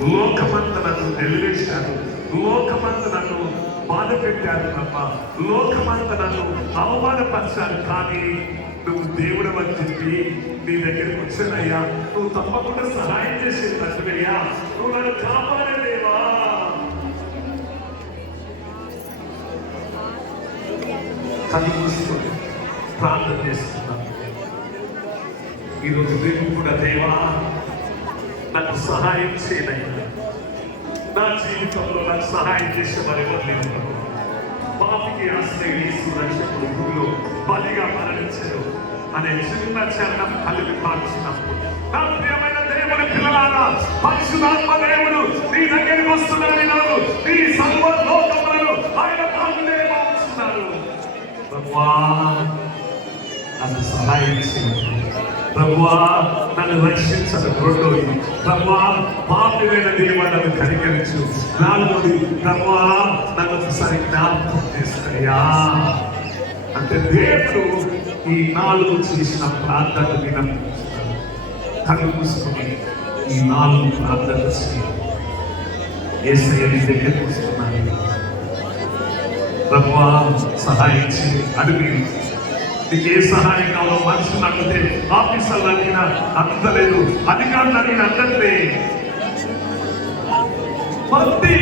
లోకమంతా నన్ను నిలవేశారు, లోకమంతా నన్ను బాధ పెట్టారు తప్ప, లోకమంతా నన్ను అవమానపరిచారు. కానీ నువ్వు దేవుడు అని చెప్పి నీ దగ్గరికి వచ్చానయ్యా. నువ్వు తప్పకుండా సహాయం చేసే తండ్రివయ్యా. నువ్వు నన్ను కాపాడలేవా? కళ్ళు మూసుకొని ప్రార్థన చేస్తున్నాను. ఈరోజు దేవుడు కూడా, దేవా నాకు సహాయం చేయనయ్యా. నా జీవితంలో నాకు సహాయం చేసే వారు ఎవరు లేదు. పాపికి ఆశ్రయించి రక్షకుడు భూమిలో బలిగా మరణించారు అనే చిన్న చరణం కలిగి మార్చినప్పుడు, నా ప్రియమైన దేవుని పిల్లలారా, పరిశుద్ధాత్మ దేవుడు నీ దగ్గరికి వస్తున్నాడు. నీ సర్వలోకములను ఆయన బాగులేమో వస్తున్నారు. ప్రభువా నన్ను సహాయం చేయండి. ప్రభువా నన్ను రక్షించదు. రెండోది, ప్రభువా పాపివైన దేవా నన్ను కనికరించు. నాలుగోది, ప్రభువా నన్ను ఒకసారి జ్ఞాపకం చేస్తాయా అంటే దేవుడు ఈ 4 చేసిన ప్రార్థన వినను. కళ్ళు మూసుకొని ఈ 4 ప్రార్థన యేసయ్య నీ దగ్గరికి వస్తున్నాను. ప్రభువా సహాయం చేయి. అడిగి నీకు ఏ సహాయం కావాలో మనుషులు అడిగితే, ఆఫీసర్లు అడిగినా అందలేదు, అధికారులు అడిగిన అందరితే పత్తి